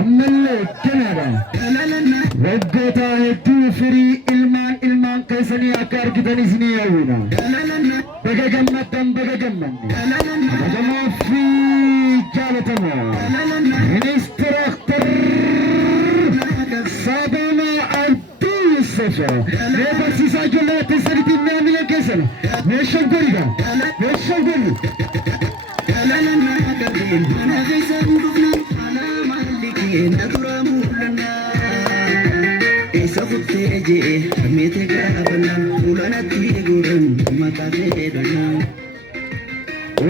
ammallee kanaadha waggoota hedduu firii ilmaan keessanii akka argitanis ni hawwina. Baga gammaddan baga gammanne kabajamoo fi jaalatamoo ministeera Saabana Abduu Yusuf mee barsiisaa ijoollee teessaniitiin mi'aamileen keessana meeshaan goriidha meeshaan gori.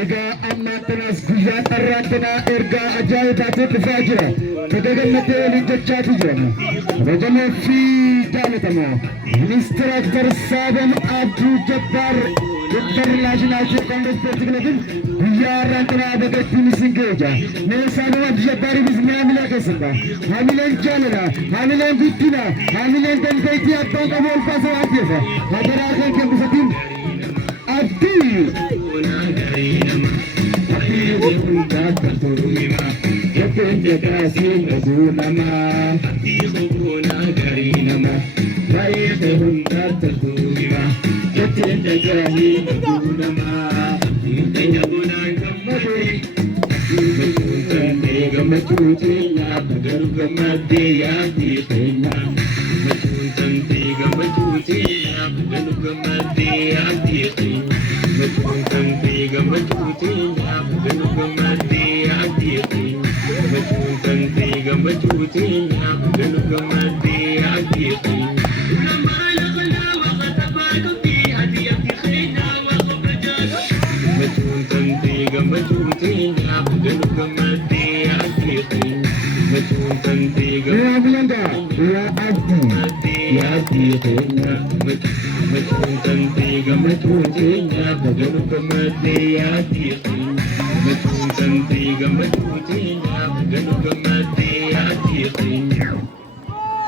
Egaa ammaantanas guyyaa dharraantanaa ergaa ajaa'ibaatu dhufaa jira. Tagagammatee waliin jechaatii jiran. Kabajamoo fi jaalatamoo ministeera Dr. Saabaan Abduu Jabbaar International Congress Party Clubin guyyaa har'aantanaa bagattiin isin geeja. Mee Saabaan Abduu Jabbaariifis mi'aamila keessadha. Haamileen jaalala, haamileen guddina, haamileen dandeettii abbaan qabu ol baasa waan ta'eef hadaraa kan kennisatiin Abdii.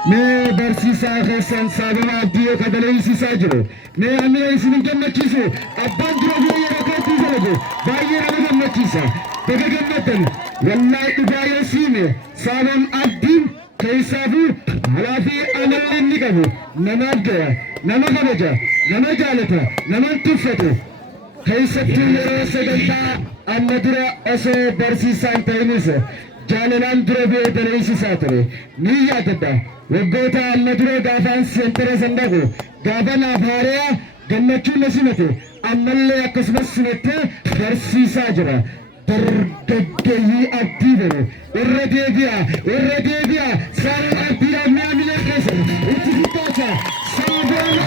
Mee barsiisaa keessan Saabaan Abdii kadaleessisaa jiru. Mee amina isin gammachiisu abbaan dura biyya yeroo kootii dalagu baay'ee nama gammachiisa. Baga gammaddan wallaahi dhugaa yoo siime Saabaan Abdiin keessaafuu haalaa fi amalli inni qabu namaaf ga'a, nama kabaja, nama jaalata, nama tuffatu. Keessattuu yeroo sagantaa amma dura osoo barsiisaa hin ta'inis jaalalaan dura bu'ee daleessisaa ture. Ni yaadadha. Waggoota amma dura gaafaan seentara sandaqu gaafa naaf haariyaa gammachuun na simate ammallee akkasumas simattee barsiisaa jira. Dargaggeeyyii abdii bane irra deebi'a Saabaan Abdiidhaaf mi'aamilee keessan itti guddaacha Saabaan